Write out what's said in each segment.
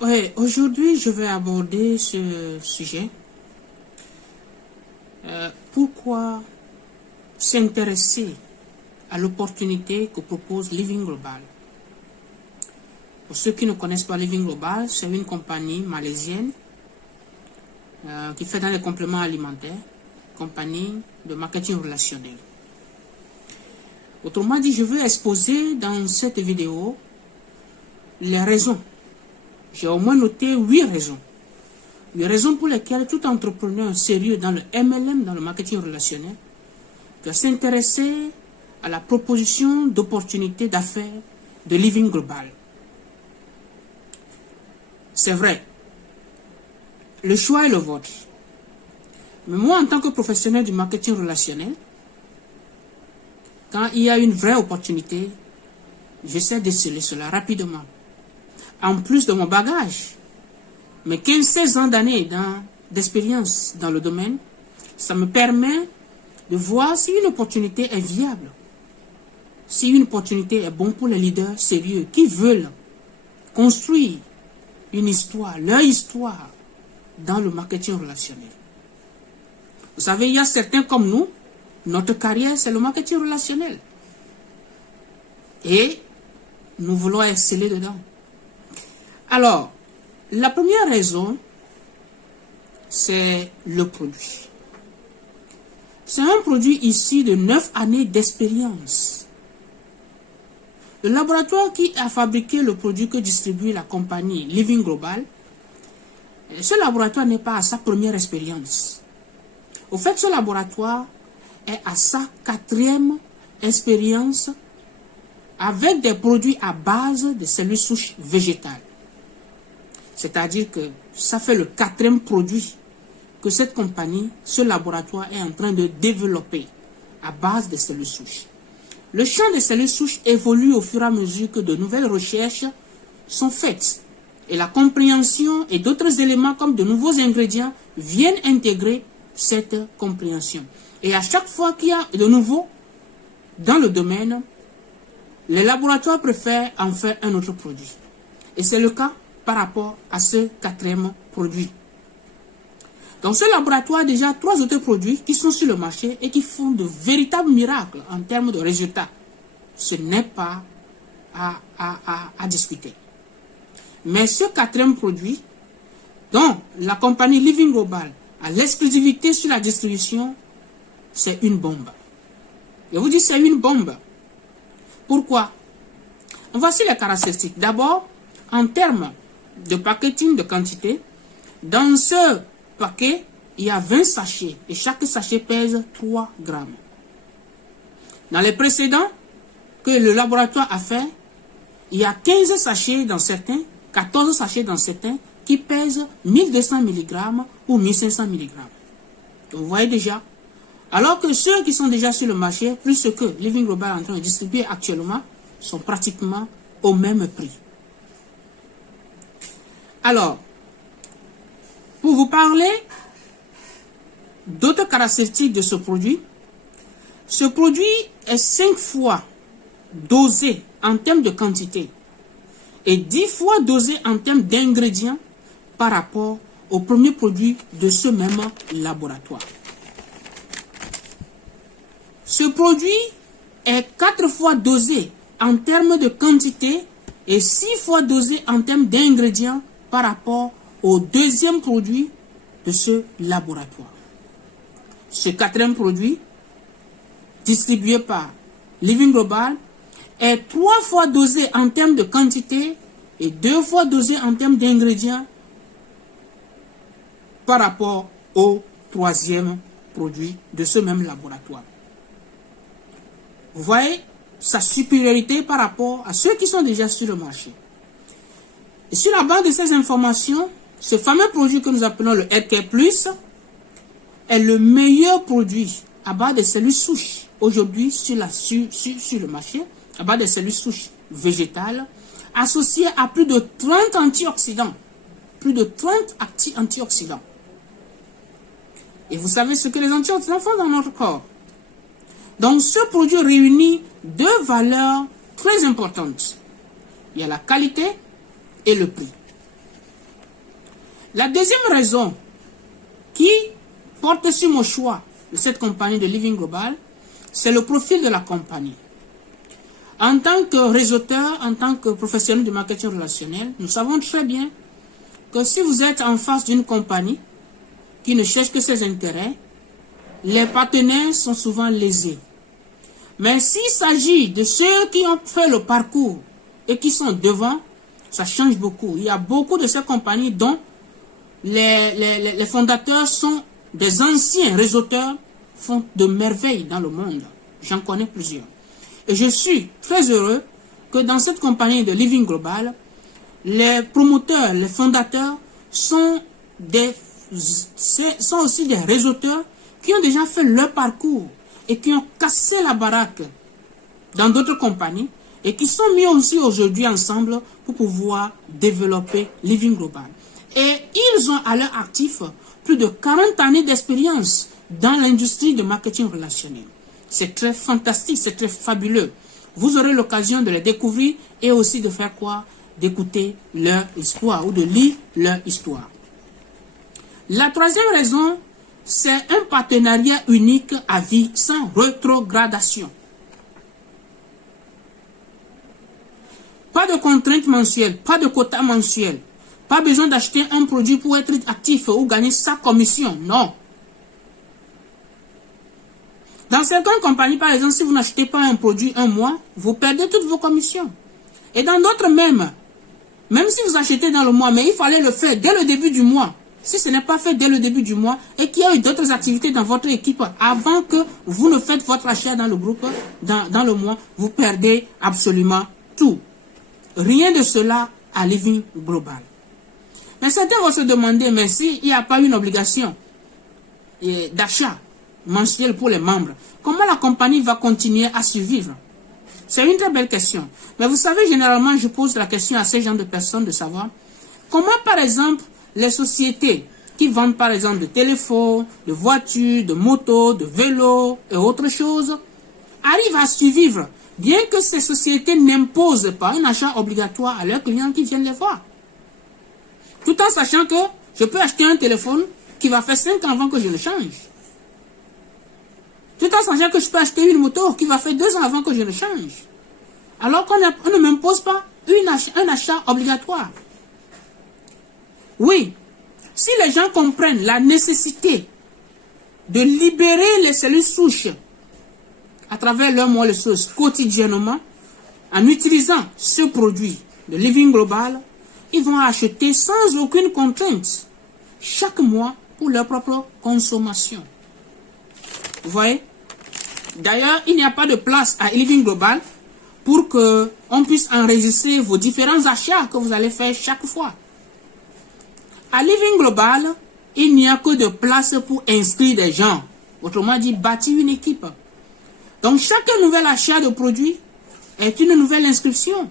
Oui, aujourd'hui, je vais aborder ce sujet. Pourquoi s'intéresser à l'opportunité que propose Living Global? Pour ceux qui ne connaissent pas Living Global, c'est une compagnie malaisienne qui fait dans les compléments alimentaires, compagnie de marketing relationnel. Autrement dit, je veux exposer dans cette vidéo les raisons. J'ai au moins noté 8 raisons. 8 raisons pour lesquelles tout entrepreneur sérieux dans le MLM, dans le marketing relationnel, doit s'intéresser à la proposition d'opportunités d'affaires de Living Global. C'est vrai, le choix est le vôtre. Mais moi, en tant que professionnel du marketing relationnel, quand il y a une vraie opportunité, j'essaie de sceller cela rapidement. En plus de mon bagage, mes 15-16 ans d'années d'expérience dans le domaine, ça me permet de voir si une opportunité est viable, si une opportunité est bonne pour les leaders sérieux qui veulent construire une histoire, leur histoire dans le marketing relationnel. Vous savez, il y a certains comme nous, notre carrière c'est le marketing relationnel. Et nous voulons exceller dedans. Alors, la première raison, c'est le produit. C'est un produit issu de 9 années d'expérience. Le laboratoire qui a fabriqué le produit que distribue la compagnie Living Global, ce laboratoire n'est pas à sa première expérience. Au fait, ce laboratoire est à sa 4e expérience avec des produits à base de cellules souches végétales. C'est-à-dire que ça fait le 4e produit que cette compagnie, ce laboratoire est en train de développer à base de cellules souches. Le champ des cellules souches évolue au fur et à mesure que de nouvelles recherches sont faites. Et la compréhension et d'autres éléments comme de nouveaux ingrédients viennent intégrer cette compréhension. Et à chaque fois qu'il y a de nouveau dans le domaine, les laboratoires préfèrent en faire un autre produit. Et c'est le cas par rapport à ce 4e produit. Dans ce laboratoire, déjà 3 autres produits qui sont sur le marché et qui font de véritables miracles en termes de résultats. Ce n'est pas à discuter. Mais ce 4e produit, dont la compagnie Living Global a l'exclusivité sur la distribution, c'est une bombe. Je vous dis c'est une bombe. Pourquoi? Voici les caractéristiques. D'abord, en termes de packaging de quantité, dans ce paquet, il y a 20 sachets et chaque sachet pèse 3 grammes. Dans les précédents que le laboratoire a fait, il y a 15 sachets dans certains, 14 sachets dans certains qui pèsent 1200 mg ou 1500 mg. Donc vous voyez déjà, alors que ceux qui sont déjà sur le marché, plus ceux que Living Global est en train de distribuer actuellement, sont pratiquement au même prix. Alors, pour vous parler d'autres caractéristiques de ce produit est 5 fois dosé en termes de quantité et 10 fois dosé en termes d'ingrédients par rapport au premier produit de ce même laboratoire. Ce produit est 4 fois dosé en termes de quantité et 6 fois dosé en termes d'ingrédients par rapport au 2e produit de ce laboratoire. Ce 4e produit, distribué par Living Global, est 3 fois dosé en termes de quantité et 2 fois dosé en termes d'ingrédients par rapport au 3e produit de ce même laboratoire. Vous voyez sa supériorité par rapport à ceux qui sont déjà sur le marché. Et sur la base de ces informations, ce fameux produit que nous appelons le Healthcare Plus est le meilleur produit à base de cellules souches aujourd'hui sur le marché, à base de cellules souches végétales, associé à plus de 30 antioxydants. Plus de 30 antioxydants. Et vous savez ce que les antioxydants font dans notre corps. Donc ce produit réunit 2 valeurs très importantes. Il y a la qualité et le prix. La deuxième raison qui porte sur mon choix de cette compagnie de Living Global, c'est le profil de la compagnie. En tant que réseauteur, en tant que professionnel du marketing relationnel, nous savons très bien que si vous êtes en face d'une compagnie qui ne cherche que ses intérêts, les partenaires sont souvent lésés. Mais s'il s'agit de ceux qui ont fait le parcours et qui sont devant, ça change beaucoup. Il y a beaucoup de ces compagnies dont les fondateurs sont des anciens réseauteurs, font de merveilles dans le monde. J'en connais plusieurs. Et je suis très heureux que dans cette compagnie de Living Global, les promoteurs, les fondateurs sont aussi des réseauteurs qui ont déjà fait leur parcours et qui ont cassé la baraque dans d'autres compagnies et qui sont mis aussi aujourd'hui ensemble pour pouvoir développer Living Global. Et ils ont à leur actif plus de 40 années d'expérience dans l'industrie de marketing relationnel. C'est très fantastique, c'est très fabuleux. Vous aurez l'occasion de les découvrir et aussi de faire quoi? D'écouter leur histoire ou de lire leur histoire. La troisième raison, c'est un partenariat unique à vie sans rétrogradation. Pas de contraintes mensuelles, pas de quotas mensuels, pas besoin d'acheter un produit pour être actif ou gagner sa commission, non. Dans certaines compagnies, par exemple, si vous n'achetez pas un produit un mois, vous perdez toutes vos commissions. Et dans d'autres même si vous achetez dans le mois, mais il fallait le faire dès le début du mois. Si ce n'est pas fait dès le début du mois et qu'il y a eu d'autres activités dans votre équipe avant que vous ne faites votre achat dans le groupe, dans le mois, vous perdez absolument tout. Rien de cela à Living Global. Mais certains vont se demander, mais s'il n'y a pas une obligation d'achat mensuel pour les membres, comment la compagnie va continuer à survivre? C'est une très belle question. Mais vous savez, généralement, je pose la question à ces gens de personnes de savoir comment, par exemple, les sociétés qui vendent, par exemple, de téléphones, de voitures, de motos, de vélos et autres choses, arrivent à survivre, bien que ces sociétés n'imposent pas un achat obligatoire à leurs clients qui viennent les voir. Tout en sachant que je peux acheter un téléphone qui va faire 5 ans avant que je le change. Tout en sachant que je peux acheter une moto qui va faire 2 ans avant que je le change. Alors qu'on ne m'impose pas un achat obligatoire. Oui, si les gens comprennent la nécessité de libérer les cellules souches à travers leur moelle osseuse quotidiennement, en utilisant ce produit de Living Global, ils vont acheter sans aucune contrainte chaque mois pour leur propre consommation. Vous voyez? D'ailleurs, il n'y a pas de place à Living Global pour qu'on puisse enregistrer vos différents achats que vous allez faire chaque fois. À Living Global, il n'y a que de place pour inscrire des gens. Autrement dit, bâtir une équipe. Donc, chaque nouvel achat de produit est une nouvelle inscription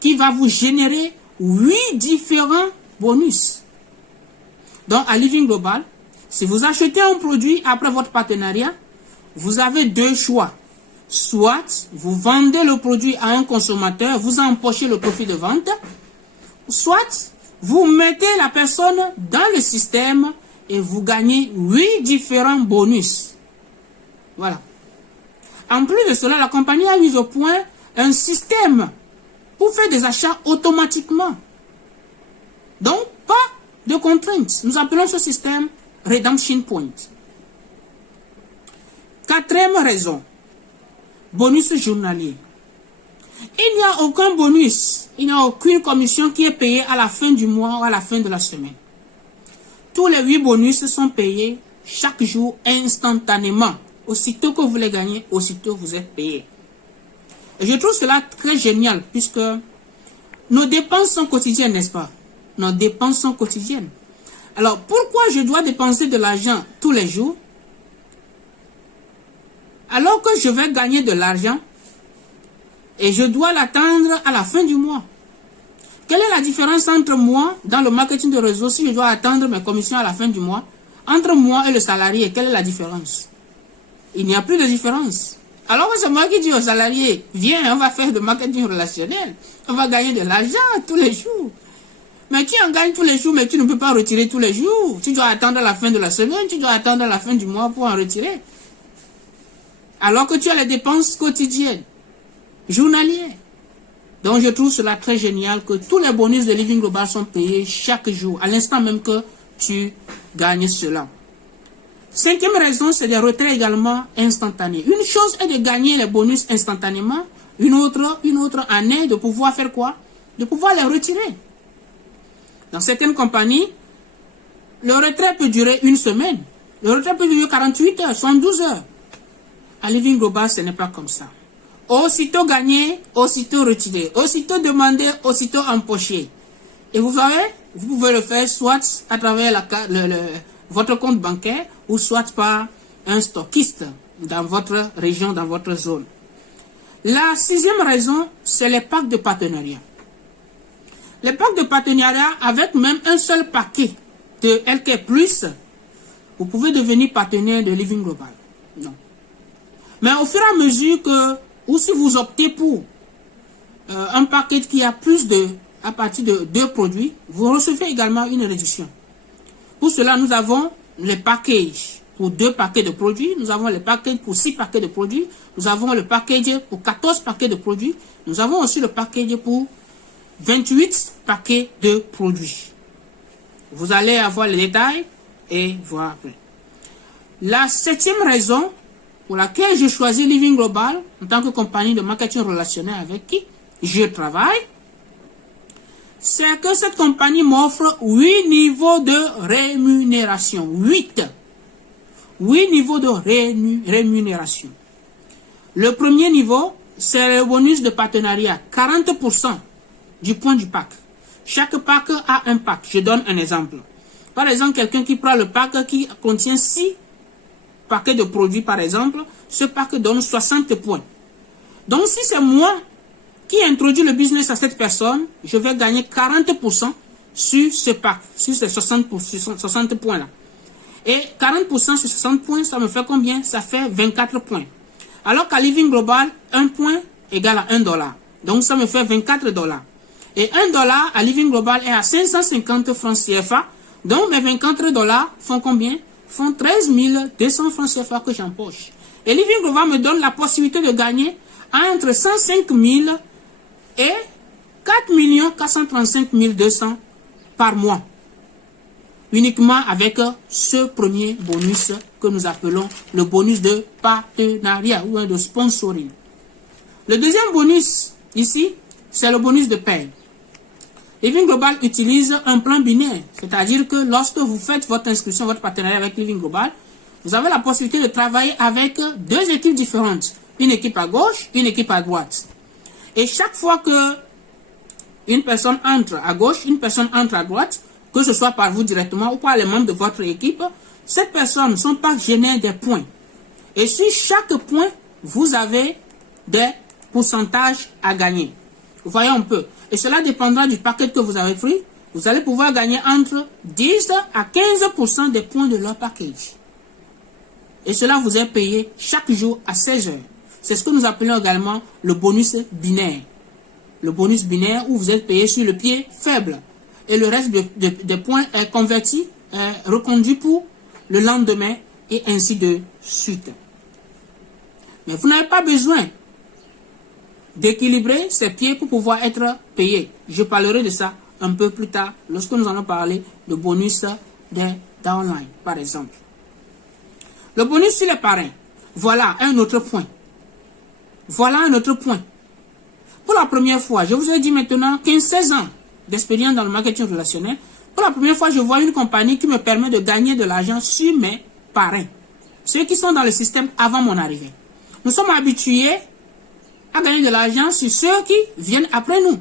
qui va vous générer 8 différents bonus. Donc, à Living Global, si vous achetez un produit après votre partenariat, vous avez 2 choix. Soit vous vendez le produit à un consommateur, vous empochez le profit de vente, soit vous mettez la personne dans le système et vous gagnez 8 différents bonus. Voilà. En plus de cela, la compagnie a mis au point un système pour faire des achats automatiquement. Donc, pas de contraintes. Nous appelons ce système Redemption Point. Quatrième raison, bonus journalier. Il n'y a aucun bonus, il n'y a aucune commission qui est payée à la fin du mois ou à la fin de la semaine. Tous les 8 bonus sont payés chaque jour instantanément. Aussitôt que vous les gagnez, aussitôt vous êtes payé. Et je trouve cela très génial puisque nos dépenses sont quotidiennes, n'est-ce pas? Nos dépenses sont quotidiennes. Alors, pourquoi je dois dépenser de l'argent tous les jours alors que je vais gagner de l'argent et je dois l'attendre à la fin du mois? Quelle est la différence entre moi, dans le marketing de réseau, si je dois attendre mes commissions à la fin du mois, entre moi et le salarié? Quelle est la différence? Il n'y a plus de différence. Alors que c'est moi qui dis aux salariés, viens, on va faire du marketing relationnel, on va gagner de l'argent tous les jours. Mais tu en gagnes tous les jours, mais tu ne peux pas retirer tous les jours. Tu dois attendre la fin de la semaine, tu dois attendre la fin du mois pour en retirer. Alors que tu as les dépenses quotidiennes, journalières. Donc je trouve cela très génial que tous les bonus de Living Global sont payés chaque jour, à l'instant même que tu gagnes cela. Cinquième raison, c'est des retraits également instantanés. Une chose est de gagner les bonus instantanément, une autre en est de pouvoir faire quoi? De pouvoir les retirer. Dans certaines compagnies, le retrait peut durer une semaine. Le retrait peut durer 48 heures, 72 heures. À Living Global, ce n'est pas comme ça. Aussitôt gagné, aussitôt retiré. Aussitôt demandé, aussitôt empoché. Et vous savez, vous pouvez le faire soit à travers votre compte bancaire ou soit par un stockiste dans votre région, dans votre zone. La sixième raison, c'est les packs de partenariat. Les packs de partenariat, avec même un seul paquet de LK+, vous pouvez devenir partenaire de Living Global. Non. Mais au fur et à mesure que, ou si vous optez pour un paquet qui a à partir de 2 produits, vous recevez également une réduction. Pour cela, nous avons les packages pour 2 paquets de produits, nous avons les packages pour 6 paquets de produits, nous avons le package pour 14 paquets de produits, nous avons aussi le package pour 28 paquets de produits. Vous allez avoir les détails et voir après. La 7e raison pour laquelle je choisis Living Global en tant que compagnie de marketing relationnel avec qui je travaille, c'est que cette compagnie m'offre 8 niveaux de rémunération. 8 niveaux de rémunération. Le premier niveau, c'est le bonus de partenariat. 40% du point du pack. Chaque pack a un pack. Je donne un exemple. Par exemple, quelqu'un qui prend le pack qui contient 6 paquets de produits, par exemple, ce pack donne 60 points. Donc, si c'est moi qui introduit le business à cette personne, je vais gagner 40% sur ce pack, sur ces 60 points-là. Et 40% sur 60 points, ça me fait combien? Ça fait 24 points. Alors qu'à Living Global, 1 point égale à $1. Donc, ça me fait 24 $. Et $1 à Living Global est à 550 francs CFA. Donc, mes 24 $ font combien? Font 13 200 francs CFA que j'empoche. Et Living Global me donne la possibilité de gagner entre 105 000 et 4 435 200 par mois. Uniquement avec ce premier bonus que nous appelons le bonus de partenariat ou de sponsoring. Le deuxième bonus ici, c'est le bonus de paie. Living Global utilise un plan binaire, c'est-à-dire que lorsque vous faites votre inscription, votre partenariat avec Living Global, vous avez la possibilité de travailler avec 2 équipes différentes. Une équipe à gauche, une équipe à droite. Et chaque fois que une personne entre à gauche, une personne entre à droite, que ce soit par vous directement ou par les membres de votre équipe, cette personne, son pack génère des points. Et sur chaque point, vous avez des pourcentages à gagner. Vous voyez un peu. Et cela dépendra du paquet que vous avez pris. Vous allez pouvoir gagner entre 10 à 15% des points de leur package. Et cela vous est payé chaque jour à 16 heures. C'est ce que nous appelons également le bonus binaire. Le bonus binaire où vous êtes payé sur le pied faible. Et le reste des points est converti, est reconduit pour le lendemain et ainsi de suite. Mais vous n'avez pas besoin d'équilibrer ces pieds pour pouvoir être payé. Je parlerai de ça un peu plus tard lorsque nous allons parler de bonus des downline, par exemple. Le bonus sur les parrains. Voilà un autre point. Voilà un autre point. Pour la première fois, je vous ai dit maintenant 15-16 ans d'expérience dans le marketing relationnel. Pour la première fois, je vois une compagnie qui me permet de gagner de l'argent sur mes parrains. Ceux qui sont dans le système avant mon arrivée. Nous sommes habitués à gagner de l'argent sur ceux qui viennent après nous.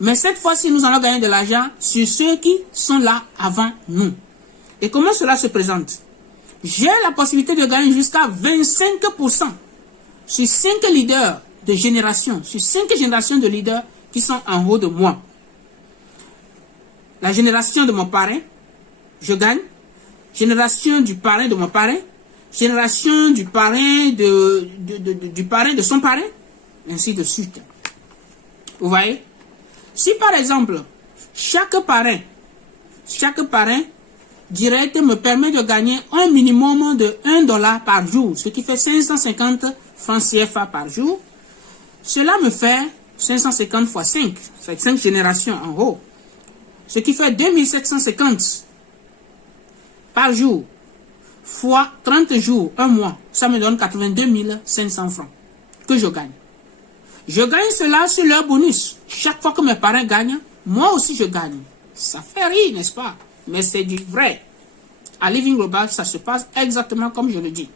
Mais cette fois-ci, nous allons gagner de l'argent sur ceux qui sont là avant nous. Et comment cela se présente? J'ai la possibilité de gagner jusqu'à 25% sur 5 leaders de génération, sur 5 générations de leaders qui sont en haut de moi. La génération de mon parrain, je gagne. Génération du parrain de mon parrain. Génération du parrain du parrain de son parrain. Ainsi de suite. Vous voyez? Si par exemple, chaque parrain chaque parrain direct me permet de gagner un minimum de $1 par jour, ce qui fait 550 francs CFA par jour. Cela me fait 550 fois 5, c'est 5 générations en haut, ce qui fait 2750 par jour, fois 30 jours, un mois, ça me donne 82 500 francs que je gagne. Je gagne cela sur leur bonus. Chaque fois que mes parents gagnent, moi aussi je gagne. Ça fait rire, n'est-ce pas? Mais c'est du vrai. À Living Global, ça se passe exactement comme je le dis.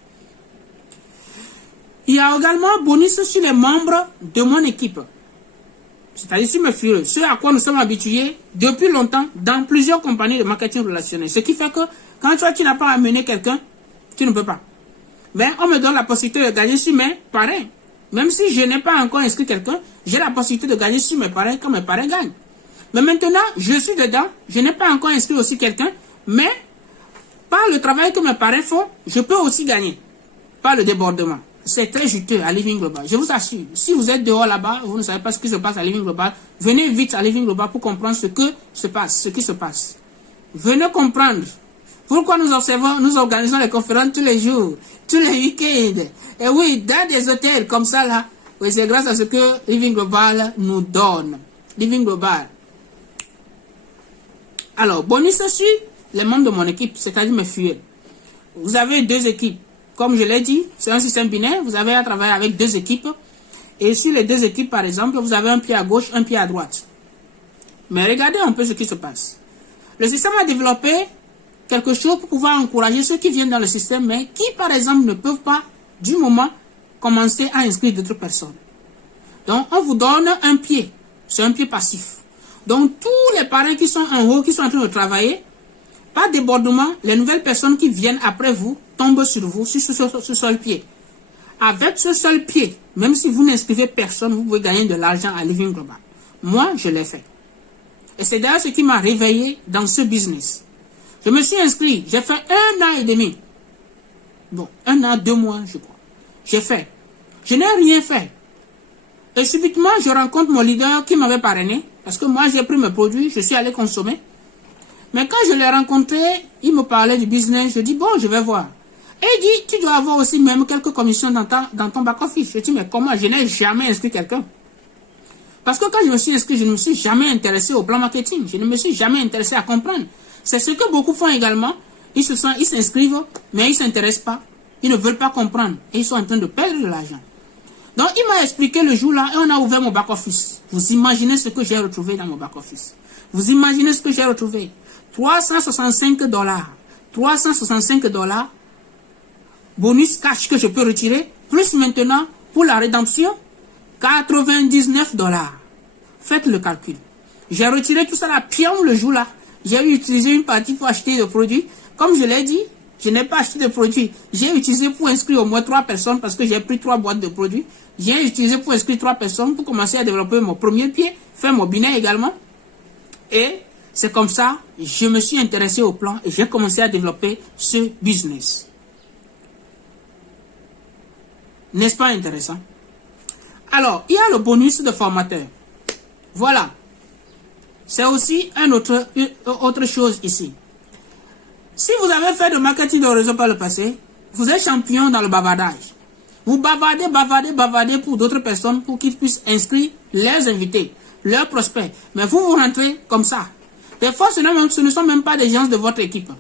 Il y a également bonus sur les membres de mon équipe. C'est-à-dire sur mes filles, ce à quoi nous sommes habitués depuis longtemps dans plusieurs compagnies de marketing relationnel. Ce qui fait que quand tu n'as pas amené quelqu'un, tu ne peux pas. Mais on me donne la possibilité de gagner sur mes parrains. Même si je n'ai pas encore inscrit quelqu'un, j'ai la possibilité de gagner sur mes parrains quand mes parrains gagnent. Mais maintenant, je suis dedans, je n'ai pas encore inscrit aussi quelqu'un, mais par le travail que mes parrains font, je peux aussi gagner. Par le débordement. C'est très juteux à Living Global. Je vous assure, si vous êtes dehors là-bas, vous ne savez pas ce qui se passe à Living Global, venez vite à Living Global pour comprendre ce qui se passe. Venez comprendre. Pourquoi nous organisons les conférences tous les jours, tous les week-ends. Et oui, dans des hôtels comme ça là, oui, c'est grâce à ce que Living Global nous donne. Living Global. Alors, bonus sur les membres de mon équipe, c'est-à-dire mes fuels. Vous avez 2 équipes. Comme je l'ai dit, c'est un système binaire. Vous avez à travailler avec 2 équipes. Et sur les 2 équipes, par exemple, vous avez un pied à gauche, un pied à droite. Mais regardez un peu ce qui se passe. Le système a développé quelque chose pour pouvoir encourager ceux qui viennent dans le système, mais qui, par exemple, ne peuvent pas, du moment, commencer à inscrire d'autres personnes. Donc, on vous donne un pied. C'est un pied passif. Donc, tous les parrains qui sont en haut, qui sont en train de travailler, pas débordement, les nouvelles personnes qui viennent après vous tombent sur vous, sur ce seul pied. Avec ce seul pied, même si vous n'inscrivez personne, vous pouvez gagner de l'argent à Living Global. Moi, je l'ai fait. Et c'est d'ailleurs ce qui m'a réveillé dans ce business. Je me suis inscrit, j'ai fait 1 an et demi. Bon, 1 an, 2 mois, je crois. J'ai fait. Je n'ai rien fait. Et subitement, je rencontre mon leader qui m'avait parrainé. Parce que moi, j'ai pris mes produits, je suis allé consommer. Mais quand je l'ai rencontré, il me parlait du business. Je dis, bon, je vais voir. Et il dit, tu dois avoir aussi même quelques commissions dans ton back-office. Je dis, mais comment? Je n'ai jamais inscrit quelqu'un. Parce que quand je me suis inscrit, je ne me suis jamais intéressé au plan marketing. Je ne me suis jamais intéressé à comprendre. C'est ce que beaucoup font également. Ils s'inscrivent, mais ils ne s'intéressent pas. Ils ne veulent pas comprendre. Et ils sont en train de perdre de l'argent. Donc, il m'a expliqué le jour-là et on a ouvert mon back-office. Vous imaginez ce que j'ai retrouvé dans mon back-office. Vous imaginez ce que j'ai retrouvé. $365. $365 bonus cash que je peux retirer. Plus maintenant, pour la rédemption, $99. Faites le calcul. J'ai retiré tout ça là, pion le jour-là. J'ai utilisé une partie pour acheter des produits. Comme je l'ai dit, je n'ai pas acheté de produits. J'ai utilisé pour inscrire au moins 3 personnes parce que j'ai pris 3 boîtes de produits. J'ai utilisé pour inscrire 3 personnes pour commencer à développer mon premier pied, faire mon binaire également. Et c'est comme ça, je me suis intéressé au plan et j'ai commencé à développer ce business. N'est-ce pas intéressant? Alors, il y a le bonus de formateur. Voilà. C'est aussi autre chose ici. Si vous avez fait de marketing de réseau par le passé, vous êtes champion dans le bavardage. Vous bavardez pour d'autres personnes pour qu'ils puissent inscrire leurs invités, leurs prospects. Mais vous rentrez comme ça. Des fois, ce ne sont même pas des gens de votre équipe.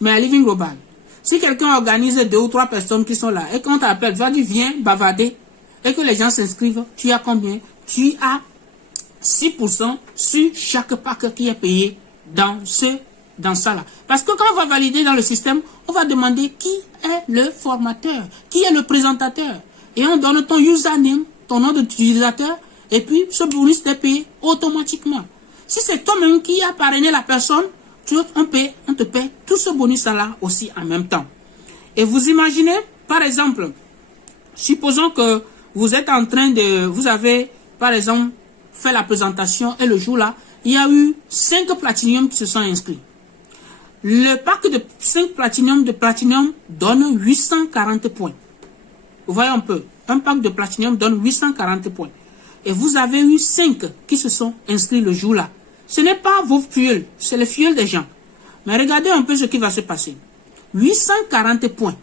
Mais à Living Global, si quelqu'un organise 2 ou 3 personnes qui sont là et qu'on t'appelle, tu vas dire viens bavarder et que les gens s'inscrivent, tu as combien? Tu as 6% sur chaque pack qui est payé dans ça là. Parce que quand on va valider dans le système, on va demander qui est le formateur, qui est le présentateur. Et on donne ton username, ton nom d'utilisateur, et puis ce bonus est payé automatiquement. Si c'est toi-même qui as parrainé la personne, on te paie tout ce bonus-là aussi en même temps. Et vous imaginez, par exemple, supposons que vous êtes en train de... Vous avez, par exemple, fait la présentation et le jour-là, il y a eu 5 platinium qui se sont inscrits. Le pack de 5 platinium donne 840 points. Vous voyez un peu. Un pack de platinium donne 840 points. Et vous avez eu 5 qui se sont inscrits le jour-là. Ce n'est pas vos fuels, c'est les fuels des gens. Mais regardez un peu ce qui va se passer. 840 points.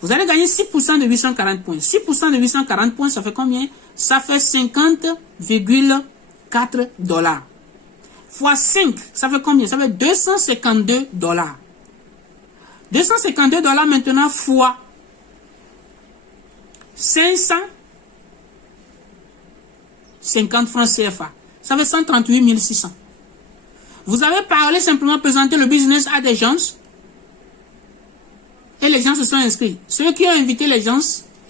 Vous allez gagner 6% de 840 points. 6% de 840 points, ça fait combien? Ça fait 50,4 $. Fois 5, ça fait combien? Ça fait 252 $. 252 $ maintenant fois 550 francs CFA. Ça fait 138 600. Vous avez parlé, simplement présenté le business à des gens et les gens se sont inscrits. Ceux qui ont invité les gens,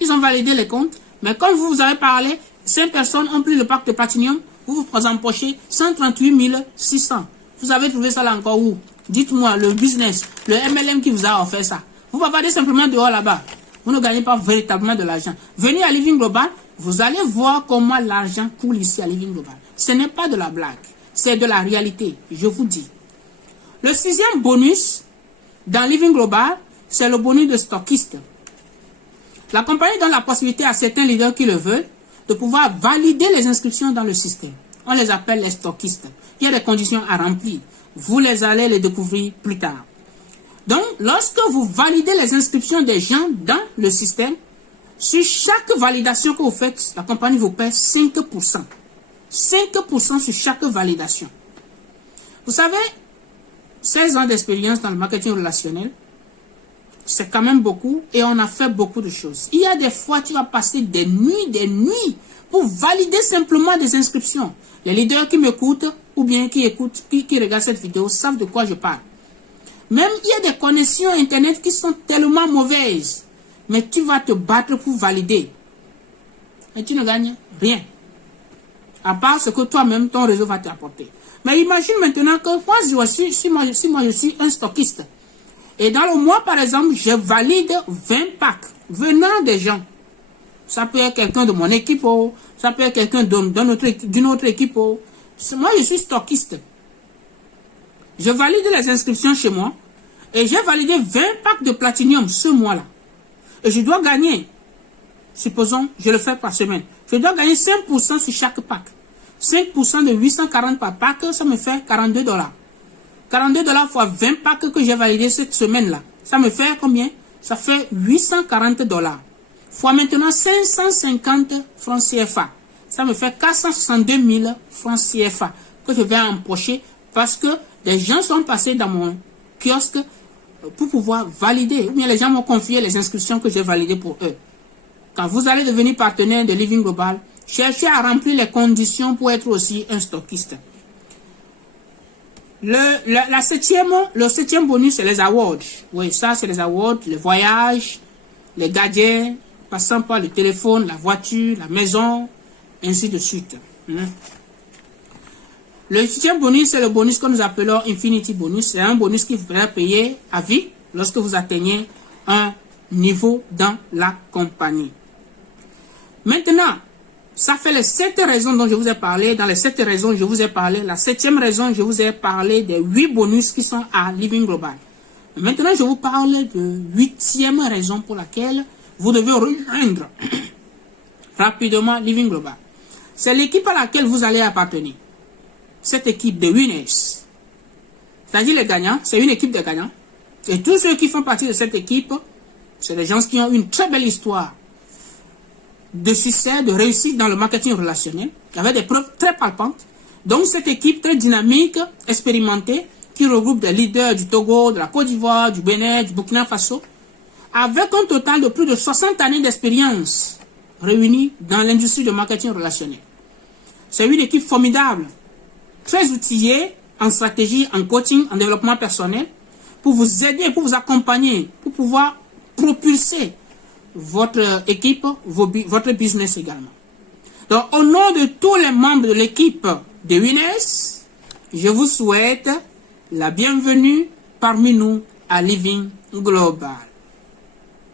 ils ont validé les comptes. Mais comme vous avez parlé, 5 personnes ont pris le pack de Platinum, vous vous empochez 138 600. Vous avez trouvé ça là encore où? Dites-moi, le business, le MLM qui vous a offert ça. Vous bavardez simplement dehors là-bas. Vous ne gagnez pas véritablement de l'argent. Venez à Living Global, vous allez voir comment l'argent coule ici à Living Global. Ce n'est pas de la blague, c'est de la réalité, je vous dis. Le 6e bonus dans Living Global, c'est le bonus de stockiste. La compagnie donne la possibilité à certains leaders qui le veulent de pouvoir valider les inscriptions dans le système. On les appelle les stockistes. Il y a des conditions à remplir. Vous allez les découvrir plus tard. Donc, lorsque vous validez les inscriptions des gens dans le système, sur chaque validation que vous faites, la compagnie vous paie 5%. 5% sur chaque validation. Vous savez, 16 ans d'expérience dans le marketing relationnel, c'est quand même beaucoup et on a fait beaucoup de choses. Il y a des fois, tu vas passer des nuits pour valider simplement des inscriptions. Les leaders qui m'écoutent ou bien qui écoutent, qui regardent cette vidéo savent de quoi je parle. Même il y a des connexions Internet qui sont tellement mauvaises, mais tu vas te battre pour valider. Et tu ne gagnes rien. À part ce que toi-même, ton réseau va t'apporter. Mais imagine maintenant que moi, si moi je suis un stockiste, et dans le mois, par exemple, je valide 20 packs venant des gens. Ça peut être quelqu'un de mon équipe, ça peut être quelqu'un d'une autre équipe. Moi, je suis stockiste. Je valide les inscriptions chez moi et j'ai validé 20 packs de Platinum ce mois-là. Et je dois gagner, supposons, je le fais par semaine, je dois gagner 5% sur chaque pack. 5% de 840 par pack, ça me fait 42 $. 42 $ fois 20 packs que j'ai validé cette semaine-là. Ça me fait combien? Ça fait 840 $. Fois maintenant 550 francs CFA. Ça me fait 462 000 francs CFA que je vais empocher parce que des gens sont passés dans mon kiosque pour pouvoir valider. Ou bien les gens m'ont confié les inscriptions que j'ai validées pour eux. Quand vous allez devenir partenaire de Living Global, cherchez à remplir les conditions pour être aussi un stockiste. Le 7e bonus, c'est les awards. Oui, ça, c'est les awards, les voyages, les gadgets, passant par le téléphone, la voiture, la maison, ainsi de suite. Le 8e bonus, c'est le bonus que nous appelons Infinity Bonus. C'est un bonus qui vous permet de payer à vie lorsque vous atteignez un niveau dans la compagnie. Maintenant, ça fait les 7 raisons dont je vous ai parlé. Dans les 7 raisons, je vous ai parlé. La 7e raison, je vous ai parlé des 8 bonus qui sont à Living Global. Maintenant, je vous parle de 8e raison pour laquelle vous devez rejoindre rapidement Living Global. C'est l'équipe à laquelle vous allez appartenir. Cette équipe de winners. C'est-à-dire les gagnants, c'est une équipe de gagnants. Et tous ceux qui font partie de cette équipe, c'est des gens qui ont une très belle histoire de succès, de réussite dans le marketing relationnel, avec des preuves très palpantes. Donc cette équipe très dynamique, expérimentée, qui regroupe des leaders du Togo, de la Côte d'Ivoire, du Bénin, du Burkina Faso, avec un total de plus de 60 années d'expérience réunis dans l'industrie du marketing relationnel. C'est une équipe formidable, très outillée en stratégie, en coaching, en développement personnel, pour vous aider, pour vous accompagner, pour pouvoir propulser votre équipe, votre business également. Donc, au nom de tous les membres de l'équipe de Winners, je vous souhaite la bienvenue parmi nous à Living Global.